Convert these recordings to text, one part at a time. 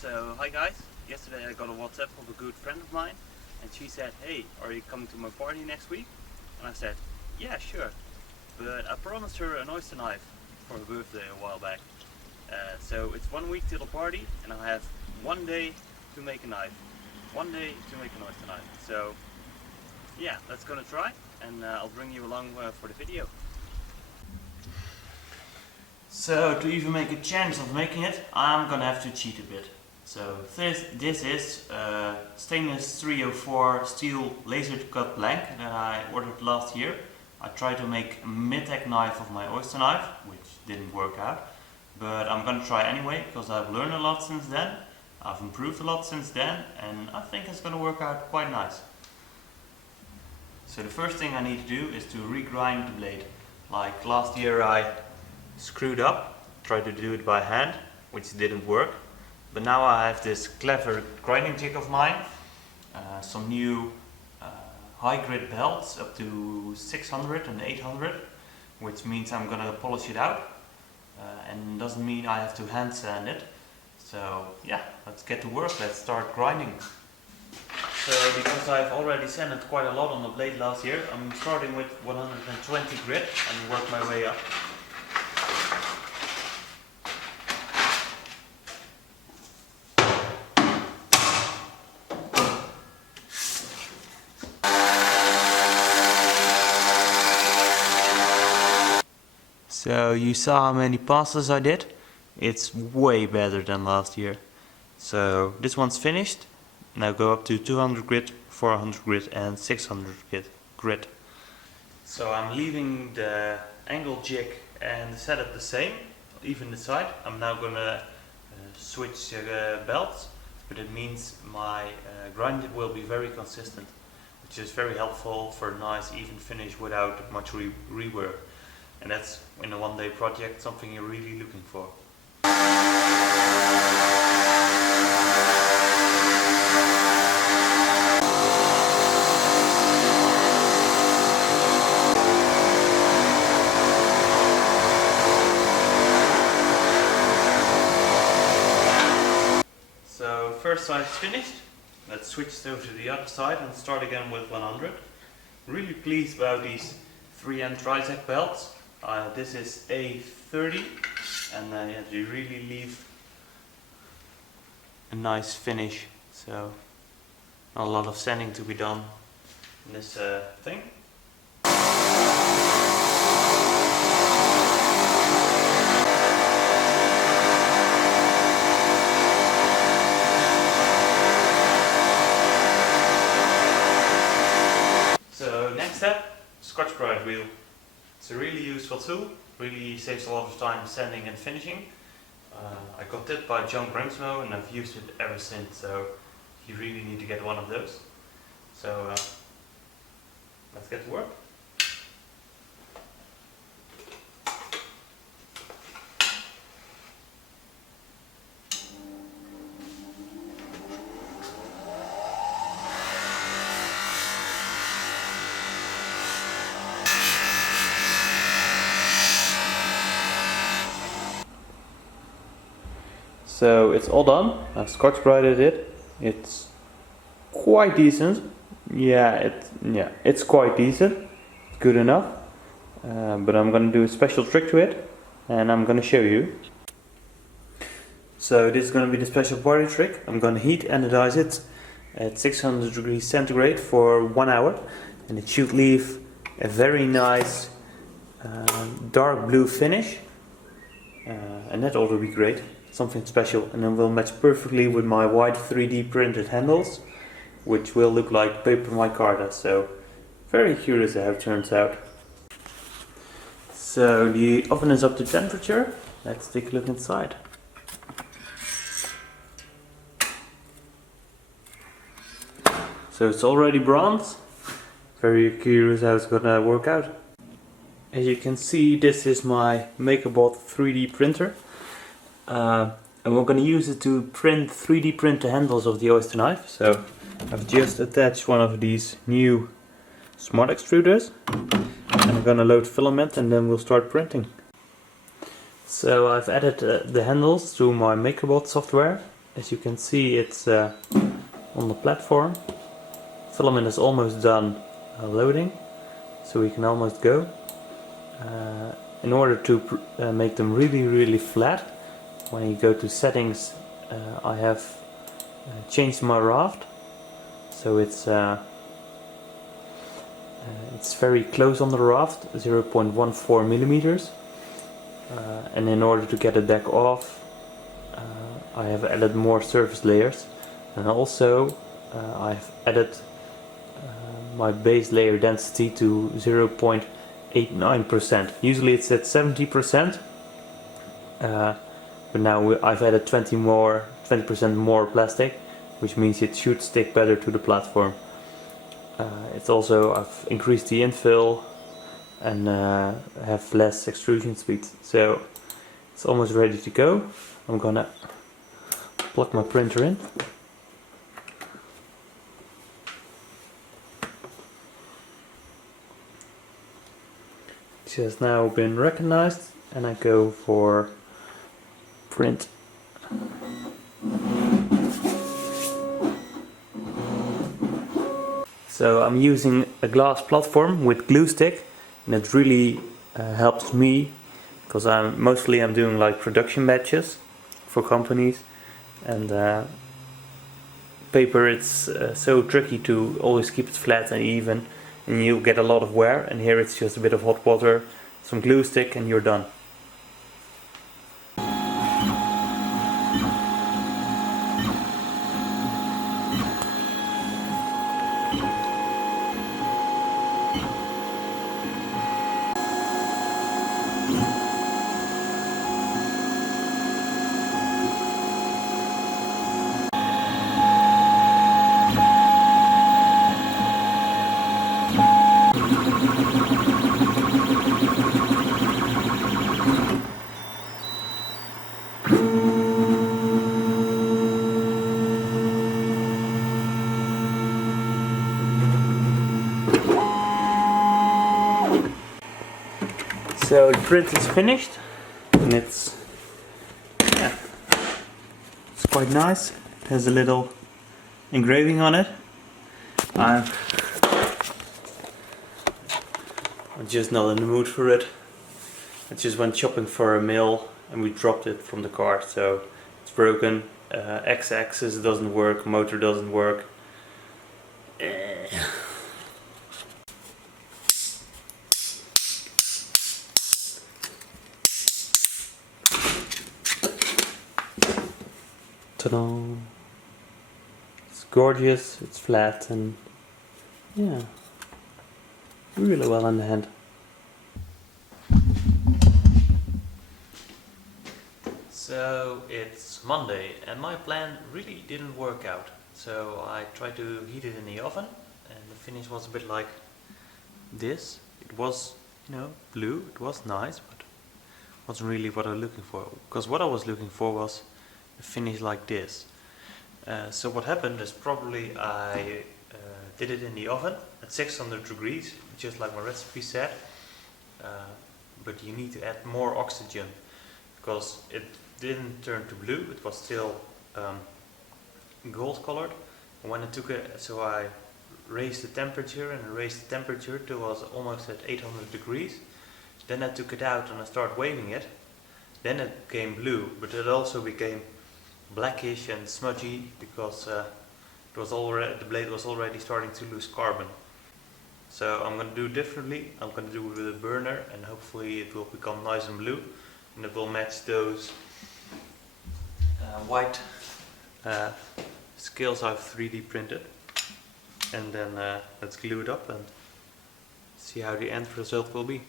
So, hi guys. Yesterday I got a WhatsApp of a good friend of mine and she said, hey, are you coming to my party next week? And I said, yeah, sure. But I promised her an oyster knife for her birthday a while back. So it's 1 week till the party and I have 1 day to make a knife. 1 day to make an oyster knife. So yeah, let's gonna try and I'll bring you along for the video. So to even make a chance of making it, I'm gonna have to cheat a bit. So this is stainless 304 steel laser cut blank that I ordered last year. I tried to make a mid-tech knife of my oyster knife, which didn't work out. But I'm gonna try anyway, because I've learned a lot since then. I've improved a lot since then, and I think it's gonna work out quite nice. So the first thing I need to do is to regrind the blade. Like last year I screwed up, tried to do it by hand, which didn't work. But now I have this clever grinding jig of mine, some new high grit belts up to 600 and 800, which means I'm gonna polish it out, and doesn't mean I have to hand sand it. So yeah, let's get to work, let's start grinding. So because I've already sanded quite a lot on the blade last year, I'm starting with 120 grit and work my way up. So you saw how many passes I did? It's way better than last year. So this one's finished. Now go up to 200 grit, 400 grit and 600 grit. So I'm leaving the angle jig and the setup the same, even the side. I'm now gonna switch belts, but it means my grinding will be very consistent, which is very helpful for a nice even finish without much rework. And that's, in a one-day project, something you're really looking for. So first side's finished. Let's switch over to the other side and start again with 100. Really pleased about these 3M Trizec belts. This is A30 and you really leave a nice finish, so not a lot of sanding to be done in this thing. So next step, Scotch-Brite wheel. It's a really useful tool, really saves a lot of time sanding and finishing. I got it by John Bringsmo and I've used it ever since, so you really need to get one of those. So let's get to work. So it's all done. I've Scotch-Brited it. It's quite decent. It's quite decent. It's good enough. But I'm gonna do a special trick to it, and I'm gonna show you. So this is gonna be the special party trick. I'm gonna heat anodize it at 600 degrees centigrade for 1 hour, and it should leave a very nice dark blue finish, and that ought to be great. Something special, and then will match perfectly with my white 3D printed handles, which will look like paper micarta. So very curious how it turns out. So the oven is up to temperature. Let's take a look inside. So it's already bronze. Very curious how it's gonna work out. As you can see, this is my MakerBot 3D printer. And we're going to use it to 3D print the handles of the oyster knife. So I've just attached one of these new smart extruders, and I'm going to load filament and then we'll start printing. So I've added the handles to my MakerBot software, as you can see, it's on the platform. Filament is almost done loading, so we can almost go. In order to make them really flat, when you go to settings, I have changed my raft, so it's very close on the raft, 0.14 millimeters. And in order to get it back off, I have added more surface layers, and also I've added my base layer density to 0.89%. Usually it's at 70%, but now I've added 20% more plastic, which means it should stick better to the platform. It's also, I've increased the infill and have less extrusion speed, so it's almost ready to go. I'm gonna plug my printer in. It has now been recognized, and I go for print. So I'm using a glass platform with glue stick, and it really helps me, because I'm doing like production batches for companies, and paper, it's so tricky to always keep it flat and even, and you get a lot of wear. And here it's just a bit of hot water, some glue stick, and you're done. So the print is finished, and it's quite nice. It has a little engraving on it. I'm just not in the mood for it. I just went shopping for a mill and we dropped it from the car, so it's broken. X-axis doesn't work, motor doesn't work. Ta-da! It's gorgeous, it's flat, and yeah, really well in the hand. So it's Monday, and my plan really didn't work out. So I tried to heat it in the oven, and the finish was a bit like this. It was, blue, it was nice, but wasn't really what I was looking for. Because what I was looking for was a finish like this. So what happened is probably I did it in the oven at 600 degrees, just like my recipe said. But you need to add more oxygen, because it didn't turn to blue, it was still gold colored. And when I took it, so I raised the temperature till it was almost at 800 degrees. Then I took it out and I started waving it. Then it became blue, but it also became blackish and smudgy, because the blade was already starting to lose carbon. So I'm going to do it differently. I'm going to do it with a burner, and hopefully it will become nice and blue, and it will match those white scales I've 3D printed. And then let's glue it up and see how the end result will be.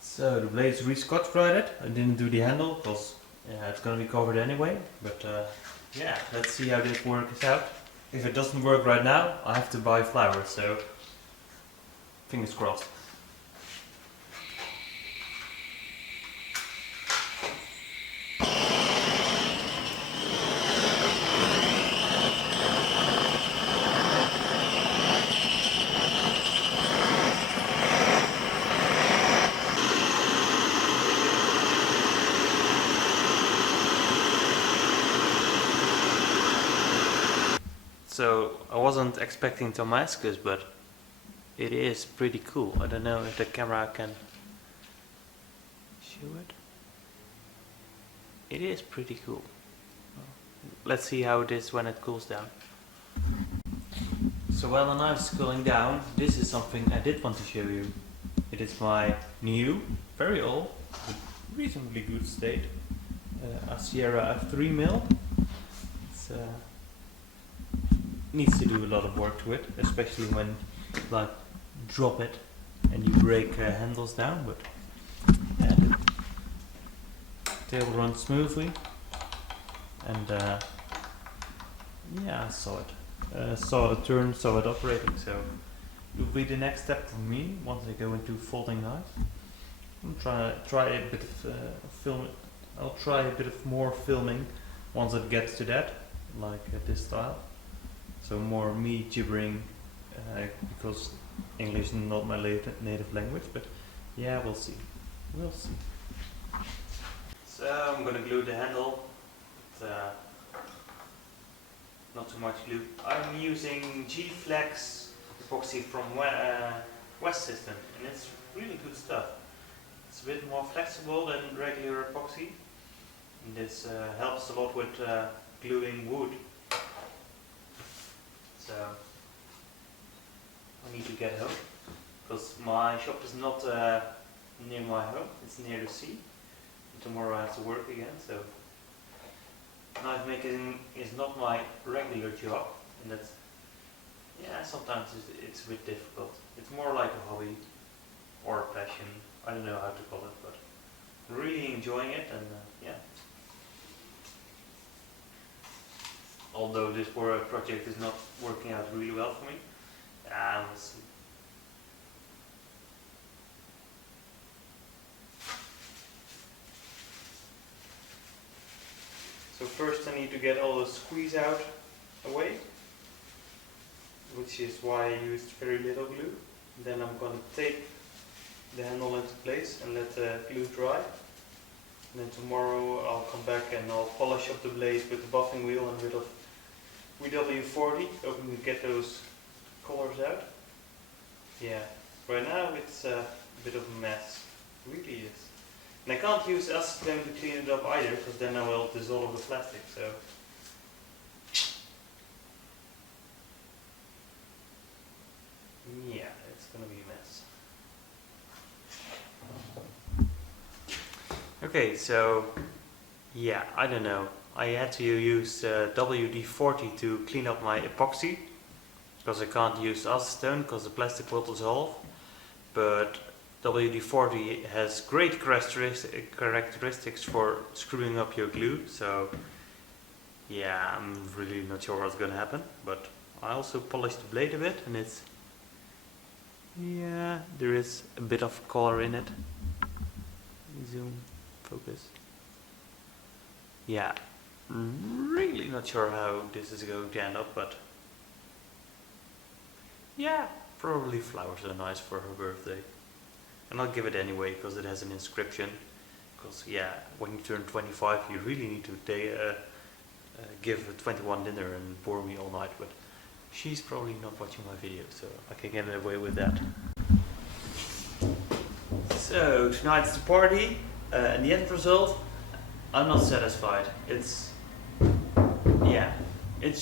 So the blade's re-scotch brightted. I didn't do the handle because it's going to be covered anyway. But yeah, let's see how this works out. If it doesn't work right now, I have to buy flowers, so fingers crossed. So I wasn't expecting Damascus, but it is pretty cool. I don't know if the camera can show it. It is pretty cool. Let's see how it is when it cools down. So while the knife is cooling down, this is something I did want to show you. It is my new, very old, but reasonably good state, a Sierra F3 mill. It needs to do a lot of work to it, especially when you drop it and you break handles down, but yeah, the tail runs smoothly, and yeah, I saw it. Saw the turn, saw it operating, so it will be the next step for me once I go into folding knives. I'm try a bit of film. I'll try a bit of more filming once it gets to that, like this style. So more me gibbering, because English is not my native language, but yeah, we'll see. We'll see. So I'm gonna glue the handle. Not too much glue. I'm using G-Flex epoxy from West System, and it's really good stuff. It's a bit more flexible than regular epoxy, and this helps a lot with gluing wood. So I need to get home, because my shop is not near my home, it's near the sea. And tomorrow I have to work again, so knife making is not my regular job, and that's, yeah, sometimes it's a bit difficult. It's more like a hobby or a passion. I don't know how to call it, but I'm really enjoying it, and yeah. Although this project is not working out really well for me, we'll see. So first I need to get all the squeeze out away, which is why I used very little glue. Then I'm going to tape the handle into place and let the glue dry. And then tomorrow I'll come back and I'll polish up the blade with the buffing wheel and a bit of WD-40, hoping to get those colors out. Yeah, right now it's a bit of a mess, it really is. And I can't use acetone to clean it up either, because then I will dissolve the plastic, so. Yeah, it's gonna be a mess. Okay, so, yeah, I don't know. I had to use WD-40 to clean up my epoxy, because I can't use acetone because the plastic will dissolve. But WD-40 has great characteristics for screwing up your glue, so yeah, I'm really not sure what's gonna happen. But I also polished the blade a bit, and it's, yeah, there is a bit of color in it. Zoom, focus. Yeah, really not sure how this is going to end up, but yeah, probably flowers are nice for her birthday. And I'll give it anyway, because it has an inscription. Because yeah, when you turn 25 you really need to give a 21 dinner and bore me all night, but she's probably not watching my video, so I can get away with that. So tonight's the party, and the end result, I'm not satisfied. It's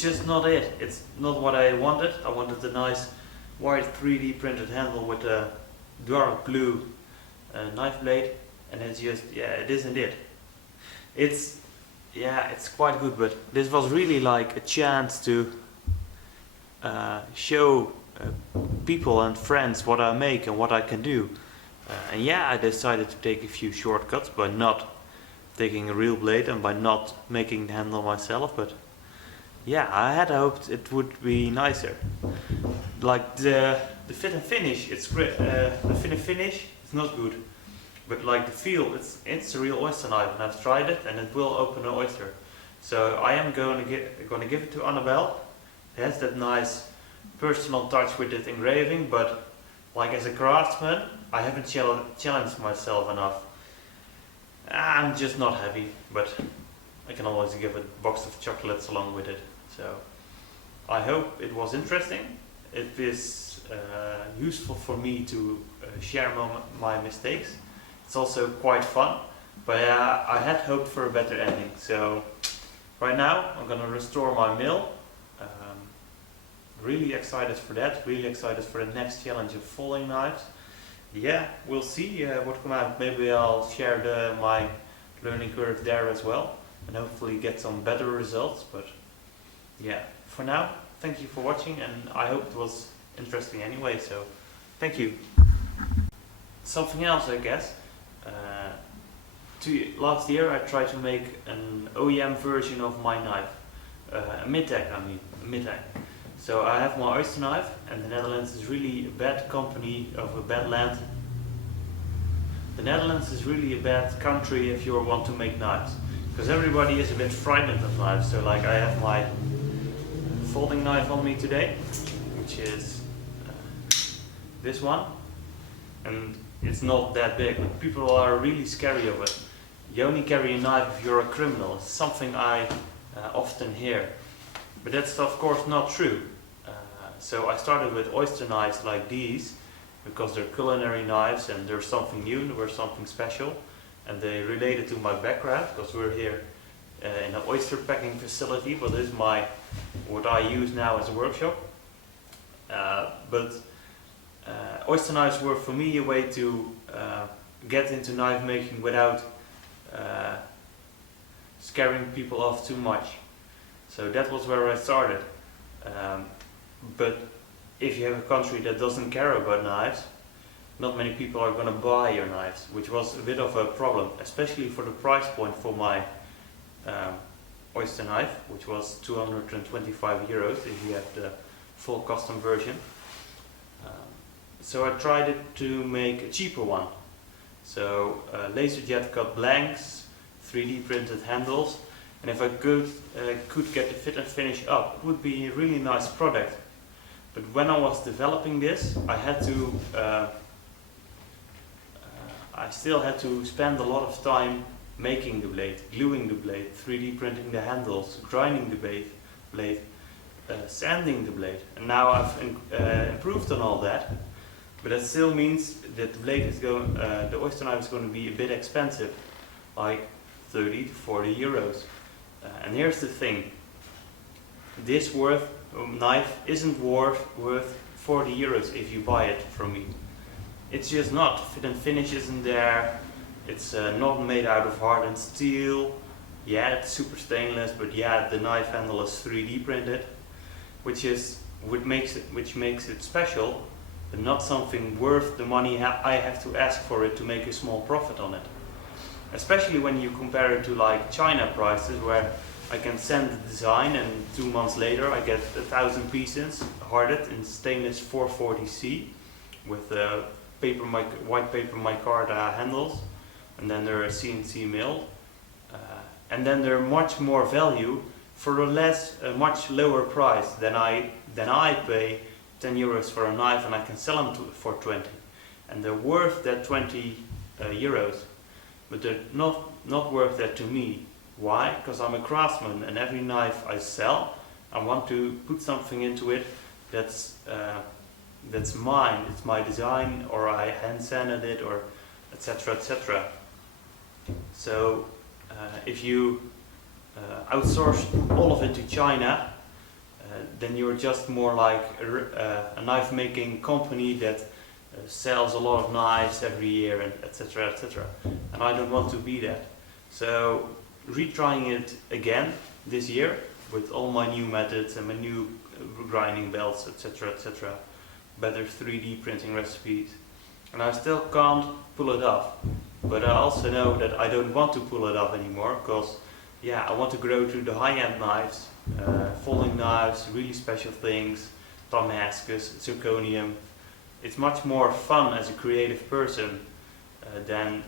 just not it. It's not what I wanted. I wanted a nice white 3D printed handle with a dark blue knife blade, and it's just, yeah, it isn't it. It's quite good, but this was really like a chance to show people and friends what I make and what I can do. And yeah, I decided to take a few shortcuts by not taking a real blade and by not making the handle myself, but yeah, I had hoped it would be nicer. Like the fit and finish, it's great. The fit and finish, it's not good, but like the feel, it's a real oyster knife, and I've tried it, and it will open an oyster. So I am going to give it to Annabelle. It has that nice personal touch with that engraving, but like as a craftsman, I haven't challenged myself enough. I'm just not happy, but I can always give a box of chocolates along with it. So I hope it was interesting. It is useful for me to share my mistakes. It's also quite fun, but I had hoped for a better ending. So right now I'm gonna restore my mill. Really excited for that, really excited for the next challenge of folding knives. Yeah, we'll see what comes out. Maybe I'll share my learning curve there as well and hopefully get some better results. But yeah, for now, thank you for watching, and I hope it was interesting anyway, so thank you. Something else, I guess. Last year I tried to make an OEM version of my knife, a mid-tech, a mid-tech. So I have my Oyster knife, and the Netherlands is really a bad company of a bad land. The Netherlands is really a bad country if you want to make knives, because everybody is a bit frightened of knives. So like I have my folding knife on me today, which is this one, and it's not that big, but people are really scary of it. You only carry a knife if you're a criminal. It's something I often hear, but that's of course not true. So I started with Oyster knives like these because they're culinary knives and they're something new, they were something special, and they related to my background because we're here in an oyster packing facility, but this is what I use now as a workshop. But oyster knives were for me a way to get into knife making without scaring people off too much. So that was where I started. But if you have a country that doesn't care about knives, not many people are going to buy your knives, which was a bit of a problem, especially for the price point for my Oyster knife, which was 225 euros if you have the full custom version. So I tried to make a cheaper one. So laser jet cut blanks, 3D printed handles, and if I could get the fit and finish up, it would be a really nice product. But when I was developing this, I still had to spend a lot of time making the blade, gluing the blade, 3D printing the handles, grinding the blade, sanding the blade. And now I've improved on all that, but that still means that the Oyster knife is going to be a bit expensive, like 30 to 40 euros. And here's the thing, this knife isn't worth 40 euros if you buy it from me. It's just not. Fit and finish isn't there. It's not made out of hardened steel. Yeah, it's super stainless, but yeah, the knife handle is 3D printed, which makes it special, but not something worth the money I have to ask for it to make a small profit on it. Especially when you compare it to like China prices, where I can send the design and 2 months later I get 1,000 pieces hardened in stainless 440C with white paper micarta handles, and then they're CNC milled, and then they're much more value for a much lower price than I pay 10 euros for a knife, and I can sell them for 20, and they're worth that 20 euros, but they're not worth that to me. Why? Because I'm a craftsman, and every knife I sell, I want to put something into it that's mine. It's my design, or I hand sanded it, or etc. etc. So if you outsource all of it to China, then you're just more like a knife making company that sells a lot of knives every year, and etc. etc. And I don't want to be that. So retrying it again this year with all my new methods and my new grinding belts, etc. etc. better 3D printing recipes, and I still can't pull it off. But I also know that I don't want to pull it off anymore, because yeah, I want to grow to the high-end knives, folding knives, really special things, Damascus, zirconium. It's much more fun as a creative person than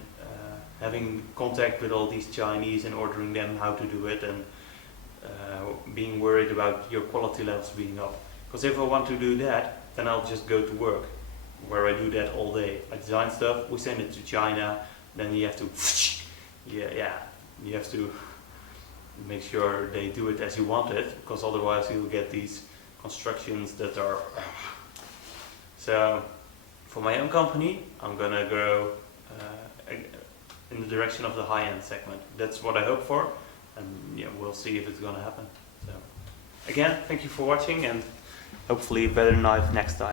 having contact with all these Chinese and ordering them how to do it, and being worried about your quality levels being up. Because if I want to do that, then I'll just go to work, where I do that all day. I design stuff, we send it to China, then you have to you have to make sure they do it as you want it, because otherwise you'll get these constructions that are... So for my own company, I'm gonna grow in the direction of the high-end segment. That's what I hope for, and yeah, we'll see if it's gonna happen. So again, thank you for watching, and hopefully a better knife next time.